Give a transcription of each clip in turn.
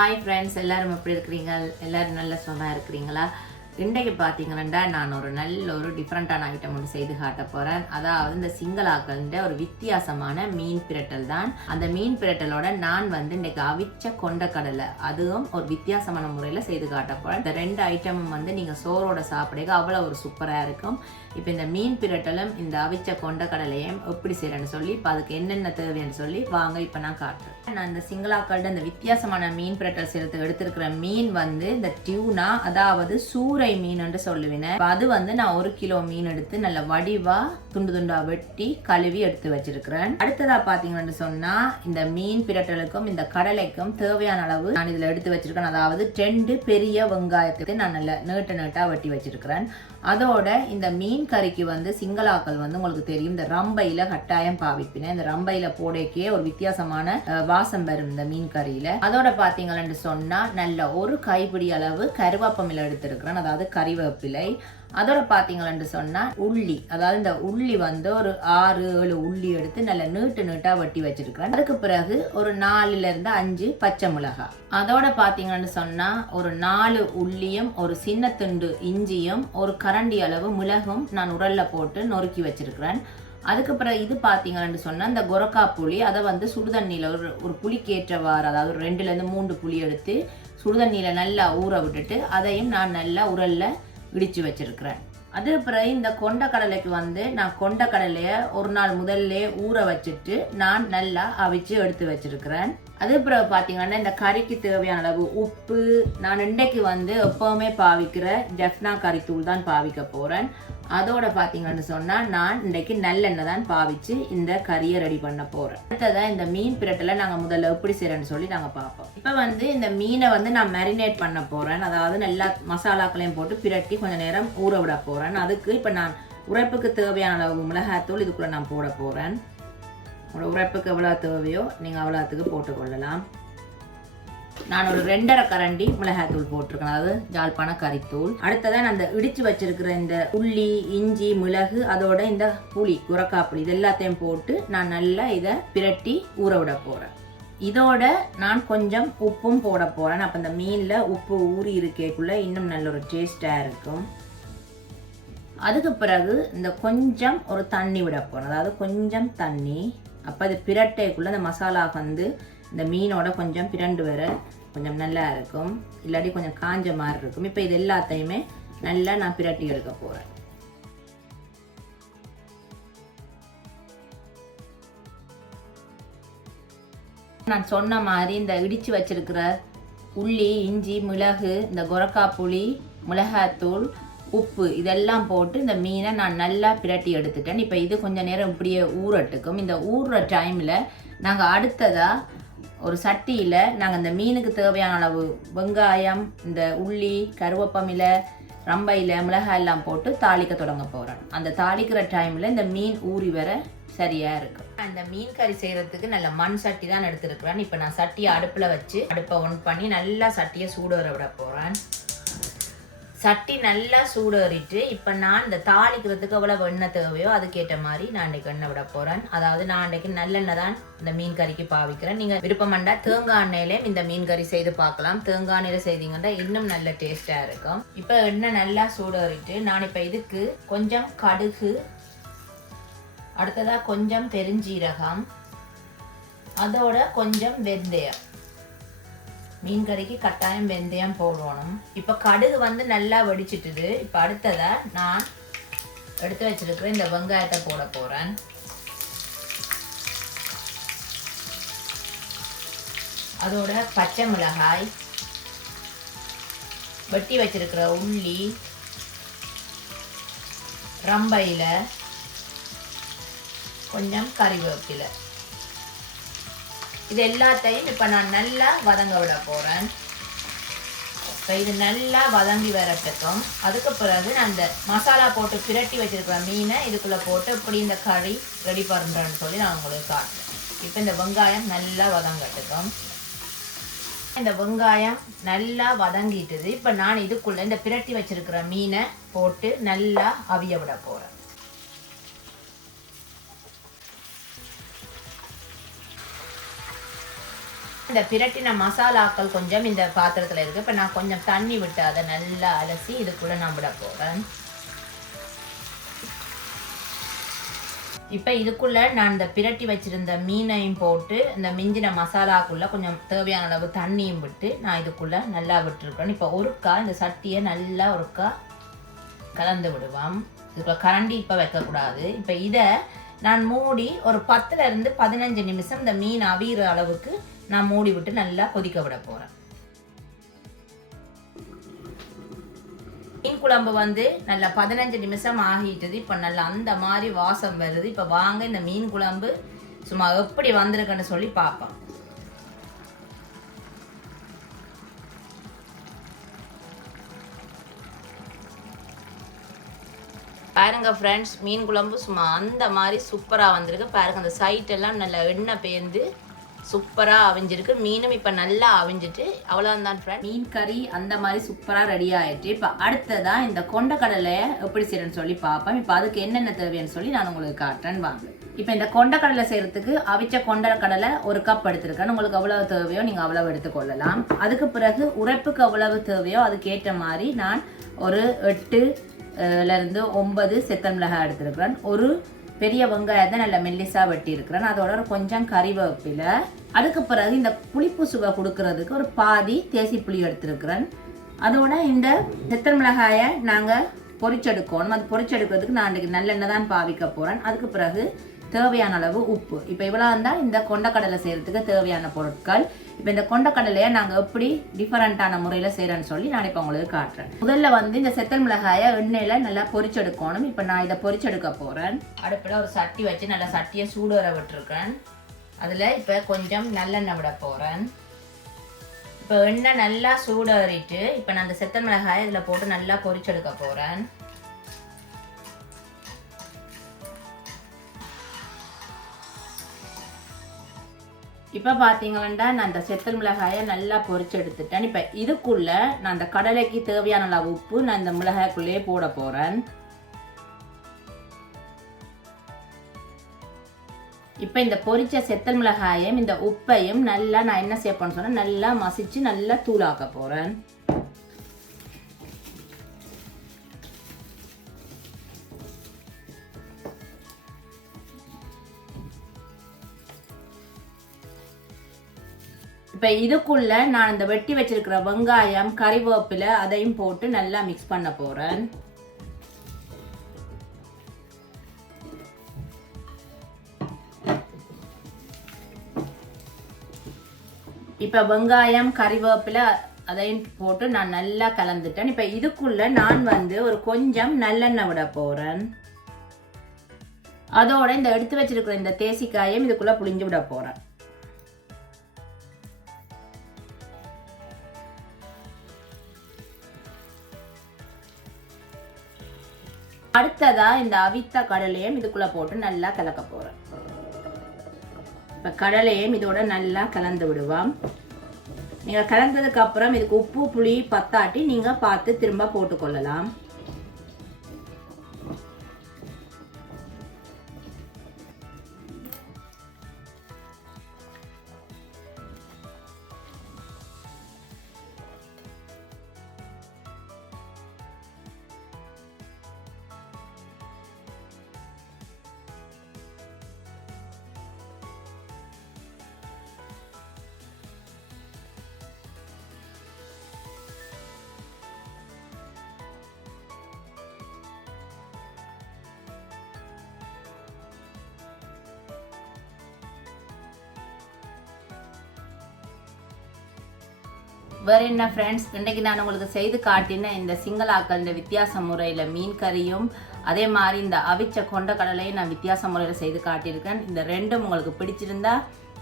Hi friends, எல்லாரும் எப்படி இருக்கிறீங்க? எல்லாரும் நல்ல சுகமாக இருக்கிறீங்களா? இன்றைக்கு பார்த்தீங்கன்னா நான் ஒரு நல்ல ஒரு டிஃப்ரெண்ட்டான ஐட்டம் ஒன்று செய்து காட்ட போகிறேன். அதாவது இந்த சிங்களாக்கள்ன்ற ஒரு வித்தியாசமான மீன் பிரட்டல் தான். அந்த மீன் பிரட்டலோட நான் இன்றைக்கு அவிச்ச கொண்டக்கடலை அதுவும் ஒரு வித்தியாசமான முறையில் செய்து காட்ட போகிறேன். இந்த ரெண்டு ஐட்டமும் நீங்கள் சோறோட சாப்பிடுங்க அவ்வளோ ஒரு சூப்பராக இருக்கும். இப்போ இந்த மீன் பிரட்டலும் இந்த அவிச்ச கொண்டக்கடலையும் எப்படி செய்யறேன்னு சொல்லி இப்போ அதுக்கு என்னென்ன தேவைன்னு சொல்லி வாங்க இப்போ நான் காட்டுறேன். நான் இந்த சிங்களாக்கள்ட இந்த வித்தியாசமான மீன் பிரட்டல் செய்யறதுக்கு எடுத்திருக்கிற மீன் இந்த டியூனா, அதாவது சூறை மீன் என்று சொல்லுவேன். அது நான் 1 கிலோ மீன் எடுத்து நல்ல வடிவா துண்டு துண்டா வெட்டி கழுவி எடுத்து வச்சிருக்கிறேன். அடுத்ததா பாத்தீங்கன்னு சொன்னா இந்த மீன் பிரட்டலுக்கும் இந்த கடலைக்கும் தேவையான அளவு நான் இதுல எடுத்து வச்சிருக்கேன். அதாவது 2 பெரிய வெங்காயத்துக்கு நான் நல்ல நீட்டா வெட்டி வச்சிருக்கிறேன். அதோட இந்த மீன் கறிக்கு சிங்களாக்கள் உங்களுக்கு தெரியும், இந்த ரம்பையில கட்டாயம் பாவிப்பினேன். இந்த ரம்பையில போடக்கே ஒரு வித்தியாசமான வாசம் வரும் இந்த மீன் கறியில. அதோட பாத்தீங்கன்னு சொன்னா நல்ல ஒரு கைப்பிடி அளவு கருவேப்பமில எடுத்திருக்கிறேன், அதாவது கறிவேப்பிலை. அதோட பாத்தீங்கன்னு சொன்னா உள்ளி, அதாவது இந்த உள்ளி ஒரு 6-7 உள்ளி எடுத்து நல்ல நீட்டா வெட்டி வச்சிருக்கிறேன். அதுக்கு பிறகு ஒரு 4-5 பச்சை மிளகாய். அதோட பாத்தீங்கன்னு சொன்னா ஒரு 4 உள்ளியும் ஒரு சின்ன துண்டு இஞ்சியும் ஒரு கரண்டி அளவு மிளகும் நான் உரல்ல போட்டு நொறுக்கி வச்சிருக்கிறேன். அதுக்கு பிறகு இது பாத்தீங்கன்னு சொன்னா இந்த கொரக்கா புளி, அதை சுடுதண்ணியில ஒரு புளிக்கு ஏற்றவாறு, அதாவது 2-3 புளி எடுத்து சுடுதண்ணியில நல்லா ஊற விட்டுட்டு அதையும் நான் நல்லா உரல்ல இடிச்சு வச்சிருக்கிறேன். அது பிறகு இந்த கொண்டக்கடலைக்கு நான் கொண்டக்கடலைய ஒரு நாள் முதல்ல ஊற வச்சுட்டு நான் நல்லா அவிச்சு எடுத்து வச்சிருக்கிறேன். அது பிறகு பாத்தீங்கன்னா இந்த கறிக்கு தேவையான அளவு உப்பு, நான் இன்றைக்கு எப்பவுமே பாவிக்கிற ஜெஃப்னா கறித்தூள் தான் பாவிக்க போறேன். அதோட பாத்தீங்கன்னு சொன்னா நான் இன்றைக்கு நல்லெண்ணெய் தான் பாவிச்சு இந்த கறியை ரெடி பண்ண போறேன். அடுத்ததான் இந்த மீன் பிரட்டலை நாங்க முதல்ல எப்படி செய்யறேன்னு சொல்லி நாங்க பார்ப்போம். இப்ப இந்த மீனை நான் மேரினேட் பண்ண போறேன். அதாவது நல்லா மசாலாக்களையும் போட்டு பிரட்டி கொஞ்ச நேரம் ஊற விட போறேன். அதுக்கு இப்ப நான் உரைப்புக்கு தேவையான அளவு மிளகாத்தூள் இதுக்குள்ள நான் போட போறேன். உரைப்புக்கு எவ்வளவு தேவையோ நீங்க அவ்வளவுக்கு போட்டுக்கொள்ளலாம். நான் ஒரு 2.5 கரண்டி மிளகாய்த்தூள் போட்டிருக்கேன், அதாவது ஜாழ்ப்பாண கறித்தூள். அடுத்ததான் அந்த இடிச்சு வச்சிருக்கிற இந்த உள்ளி, இஞ்சி, மிளகு, அதோட இந்த புளி, குரக்கா புளி, இது எல்லாத்தையும் போட்டு நான் நல்லா இதை பிரட்டி ஊற விட போறேன். இதோட நான் கொஞ்சம் உப்பும் போட போறேன். அப்ப இந்த மீன்ல உப்பு ஊறி இருக்கேக்குள்ள இன்னும் நல்ல ஒரு டேஸ்டா இருக்கும். அதுக்கு பிறகு இந்த கொஞ்சம் ஒரு தண்ணி விட போறேன், அதாவது கொஞ்சம் தண்ணி. அப்ப இது பிரட்டைக்குள்ள இந்த மசாலா இந்த மீனோட கொஞ்சம் பிரண்டு வர கொஞ்சம் நல்லா இருக்கும், இல்லாட்டி கொஞ்சம் காஞ்ச மாதிரி இருக்கும். இப்போ இது எல்லாத்தையுமே நல்லா நான் பிரட்டி எடுக்க போறேன். நான் சொன்ன மாதிரி இந்த இடிச்சு வச்சிருக்கிற உள்ளி, இஞ்சி, மிளகு, இந்த கொரக்கா புளி, மிளகாத்தூள், உப்பு இதெல்லாம் போட்டு இந்த மீனை நான் நல்லா பிரட்டி எடுத்துட்டேன். இப்போ இது கொஞ்சம் நேரம் இப்படியே ஊறட்டுக்கும். இந்த ஊறுற டைமில் நாங்கள் அடுத்ததாக ஒரு சட்டியில் நாங்கள் இந்த மீனுக்கு தேவையான அளவு வெங்காயம், இந்த உள்ளி, கருவேப்பமில, ரம்பையில், மிளகாய் எல்லாம் போட்டு தாளிக்க தொடங்க போகிறேன். அந்த தாளிக்கிற டைமில் இந்த மீன் ஊறி வர சரியாக இருக்கும். இந்த மீன் கறி செய்கிறதுக்கு நல்ல மண் சட்டி தான் எடுத்துருக்குறேன். இப்போ நான் சட்டியை அடுப்பில் வச்சு அடுப்பை ஒன் பண்ணி நல்லா சட்டியை சூடேற விட போகிறேன். சட்டி நல்லா சூடேறிட்டு இப்போ நான் இந்த தாளிக்கிறதுக்கு எவ்வளவு எண்ணெய் தேவையோ அதுக்கேற்ற மாதிரி நான் இன்றைக்கு எண்ணெய் விட போகிறேன். அதாவது நான் இன்றைக்கு நல்லெண்ணெய் தான் இந்த மீன் கறிக்கு பாவிக்கிறேன். நீங்கள் விருப்பமண்டா தேங்காய் எண்ணெயிலேயும் இந்த மீன் கறி செய்து பார்க்கலாம். தேங்காய் எண்ணெயில செய்தீங்கன்னா இன்னும் நல்ல டேஸ்டாக இருக்கும். இப்போ எண்ணெய் நல்லா சூடேறிட்டு நான் இப்போ இதுக்கு கொஞ்சம் கடுகு, அடுத்ததாக கொஞ்சம் பெருஞ்சீரகம், அதோட கொஞ்சம் வெந்தயம். மீன் கறிக்கு கட்டாயம் வெந்தயம் போடணும். இப்போ கடுகு நல்லா வெடிச்சிட்டுது. இப்போ அடுத்ததா நான் எடுத்து வச்சிருக்கிற இந்த வெங்காயத்தை போட போறேன். அதோட பச்சை மிளகாய், வெட்டி வச்சிருக்கிற உள்ளி, ரம்பையில கொஞ்சம் கறிவேப்பிலை, இது எல்லாத்தையும் இப்போ நான் நல்லா வதங்க விட போகிறேன். இப்போ இது நல்லா வதங்கி வரட்டும். அதுக்கு பிறகு நான் இந்த மசாலா போட்டு பிரட்டி வச்சிருக்கிற மீனை இதுக்குள்ளே போட்டு இப்படி இந்த கறி ரெடி பண்ணுறேன்னு சொல்லி நான் உங்களுக்கு காட்டுறேன். இப்போ இந்த வெங்காயம் நல்லா வதங்கட்டும். இந்த வெங்காயம் நல்லா வதங்கிட்டுது. இப்போ நான் இதுக்குள்ளே இந்த பிரட்டி வச்சிருக்கிற மீனை போட்டு நல்லா அவிய விட போகிறேன். இந்த பிரட்டின மசாலாக்கள் கொஞ்சம் இந்த பாத்திரத்தில் இருக்குது. இப்போ நான் கொஞ்சம் தண்ணி விட்டு அதை நல்லா அலசி இதுக்குள்ளே நான் விட போகிறேன். இப்போ இதுக்குள்ளே நான் இந்த பிரட்டி வச்சுருந்த மீனையும் போட்டு இந்த மிஞ்சின மசாலாக்குள்ளே கொஞ்சம் தேவையான அளவு தண்ணியும் விட்டு நான் இதுக்குள்ளே நல்லா விட்டுருக்கேன். இப்போ ஒருக்கா இந்த சட்டியை நல்லா ஒருக்கா கலந்து விடுவோம். இதுக்குள்ள கரண்டி இப்போ வைக்கக்கூடாது. இப்போ இதை நான் மூடி ஒரு 10 to 15 நிமிஷம் இந்த மீன் அவிகிற அளவுக்கு நான் மூடி விட்டு நல்லா கொதிக்க விட போகிறேன். மீன் குழம்பு நல்லா 15 நிமிஷம் ஆகிட்டது. இப்போ நல்லா அந்த மாதிரி வாசம் வருது. இப்போ வாங்க இந்த மீன் குழம்பு சும்மா எப்படி வந்திருக்குன்னு சொல்லி பார்ப்போம். பாருங்க ஃப்ரெண்ட்ஸ், மீன் குழம்பு சும்மா அந்த மாதிரி சூப்பராக வந்திருக்கு. பாருங்க அந்த சைட் எல்லாம் நல்லா எண்ணெய் பேர்ந்து சூப்பராக அவிஞ்சிருக்கு. மீனும் இப்போ நல்லா அவிஞ்சிட்டு அவ்வளோதான் ஃப்ரெண்ட். மீன் கறி அந்த மாதிரி சூப்பராக ரெடி ஆகிட்டு இப்போ அடுத்ததான் இந்த கொண்டக்கடலையை எப்படி செய்யறேன்னு சொல்லி பார்ப்போம். இப்போ அதுக்கு என்னென்ன தேவைன்னு சொல்லி நான் உங்களுக்கு காட்டுறேன்னு வாங்க. இப்போ இந்த கொண்டக்கடலை செய்யறதுக்கு அவிச்ச கொண்டக்கடலை 1 கப் எடுத்திருக்கேன். உங்களுக்கு எவ்வளவு தேவையோ நீங்கள் அவ்வளவு எடுத்துக்கொள்ளலாம். அதுக்கு பிறகு உரைப்புக்கு எவ்வளவு தேவையோ அதுக்கேற்ற மாதிரி நான் ஒரு 8 to 9 செத்தல் மிளகாய் எடுத்திருக்கிறேன். ஒரு பெரிய வெங்காயத்தை நல்லா மெல்லிசா வெட்டி இருக்கிறேன். அதோட கொஞ்சம் கறிவேப்பிலை. அதுக்கு பிறகு இந்த புளிப்பு சுவை கொடுக்கறதுக்கு ஒரு பாதி தேசி புளி எடுத்திருக்கிறேன். அதோட இந்த செத்தல் மிளகாயை நாங்கள் பொரிச்செடுக்கணும். அது பொரிச்செடுக்கிறதுக்கு நான் அன்றைக்கு நல்லெண்ணெய் தான் பாவிக்க போகிறேன். அதுக்கு பிறகு தேவையான அளவு உப்பு. இப்போ இவ்வளோ இருந்தால் இந்த கொண்டக்கடலை செய்கிறதுக்கு தேவையான பொருட்கள். இப்போ இந்த கொண்டக்கடலையை நாங்கள் எப்படி டிஃபரெண்டான முறையில் செய்கிறேன்னு சொல்லி நான் இப்போ உங்களுக்கு காட்டுறேன். முதல்ல இந்த செத்தல் மிளகாயை எண்ணெயில் நல்லா பொரிச்செடுக்கணும். இப்போ நான் இதை பொரிச்செடுக்க போகிறேன். அடுப்பில் ஒரு சட்டி வச்சு நல்லா சட்டியை சூடு வர விட்டுருக்கேன். அதில் இப்போ கொஞ்சம் நல்லெண்ணெய் விட போகிறேன். இப்போ எண்ணெய் நல்லா சூடறிட்டு இப்போ நான் அந்த செத்தல் மிளகாயை இதில் போட்டு நல்லா பொரிச்செடுக்க போகிறேன். இப்போ பார்த்தீங்கன்னா நான் அந்த செத்தல் மிளகாயை நல்லா பொரிச்சு எடுத்துட்டேன். இப்போ இதுக்குள்ளே நான் அந்த கடலைக்கு தேவையான அளவு உப்பு நான் இந்த மிளகாய்க்குள்ளேயே போட போகிறேன். இப்போ இந்த பொரிச்ச செத்தல் மிளகாயும் இந்த உப்பையும் நல்லா நான் என்ன செய்யப்போன்னு சொன்னால் நல்லா மசிச்சு நல்லா தூளாக்க போகிறேன். இப்போ இதுக்குள்ள நான் இந்த வெட்டி வச்சிருக்கிற வெங்காயம் கறிவேப்பிலை அதையும் போட்டு நல்லா மிக்ஸ் பண்ண போறேன். இப்போ வெங்காயம் கறிவேப்பிலை அதையும் போட்டு நான் நல்லா கலந்துட்டேன். இப்போ இதுக்குள்ள நான் ஒரு கொஞ்சம் நல்லெண்ணெய் விட போறேன். அதோட இந்த எடுத்து வச்சிருக்கிற இந்த தேசிக்காயும் இதுக்குள்ள புளிஞ்சு விட போறேன். அடுத்ததா இந்த அவித்த கடலையும் இதுக்குள்ள போட்டு நல்லா கலக்க போறேன். இப்ப கடலையும் இதோட நல்லா கலந்து விடுவோம். நீங்க கலந்ததுக்கு அப்புறம் இதுக்கு உப்பு புளி பத்தாட்டி நீங்க பார்த்து திரும்ப போட்டுக்கொள்ளலாம். வேறு என்ன ஃப்ரெண்ட்ஸ், இன்றைக்கு நான் உங்களுக்கு செய்து காட்டின இந்த சிங்களாக்கள் இந்த வித்தியாச முறையில் மீன் கறியும் அதே மாதிரி இந்த அவிச்ச கொண்ட கடலையும் நான் வித்தியாச முறையில் செய்து காட்டியிருக்கேன். இந்த ரெண்டும் உங்களுக்கு பிடிச்சிருந்தா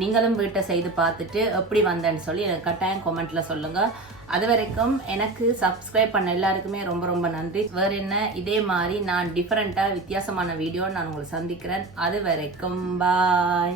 நீங்களும் வீட்டை செய்து பார்த்துட்டு எப்படி வந்தேன்னு சொல்லி எனக்கு கட்டாயம் கமெண்ட்டில் சொல்லுங்கள். அது வரைக்கும் எனக்கு சப்ஸ்கிரைப் பண்ண எல்லாருக்குமே ரொம்ப ரொம்ப நன்றி. வேறு என்ன, இதே மாதிரி நான் டிஃப்ரெண்ட்டாக வித்தியாசமான வீடியோ நான் உங்களை சந்திக்கிறேன். அது வரைக்கும் பாய்.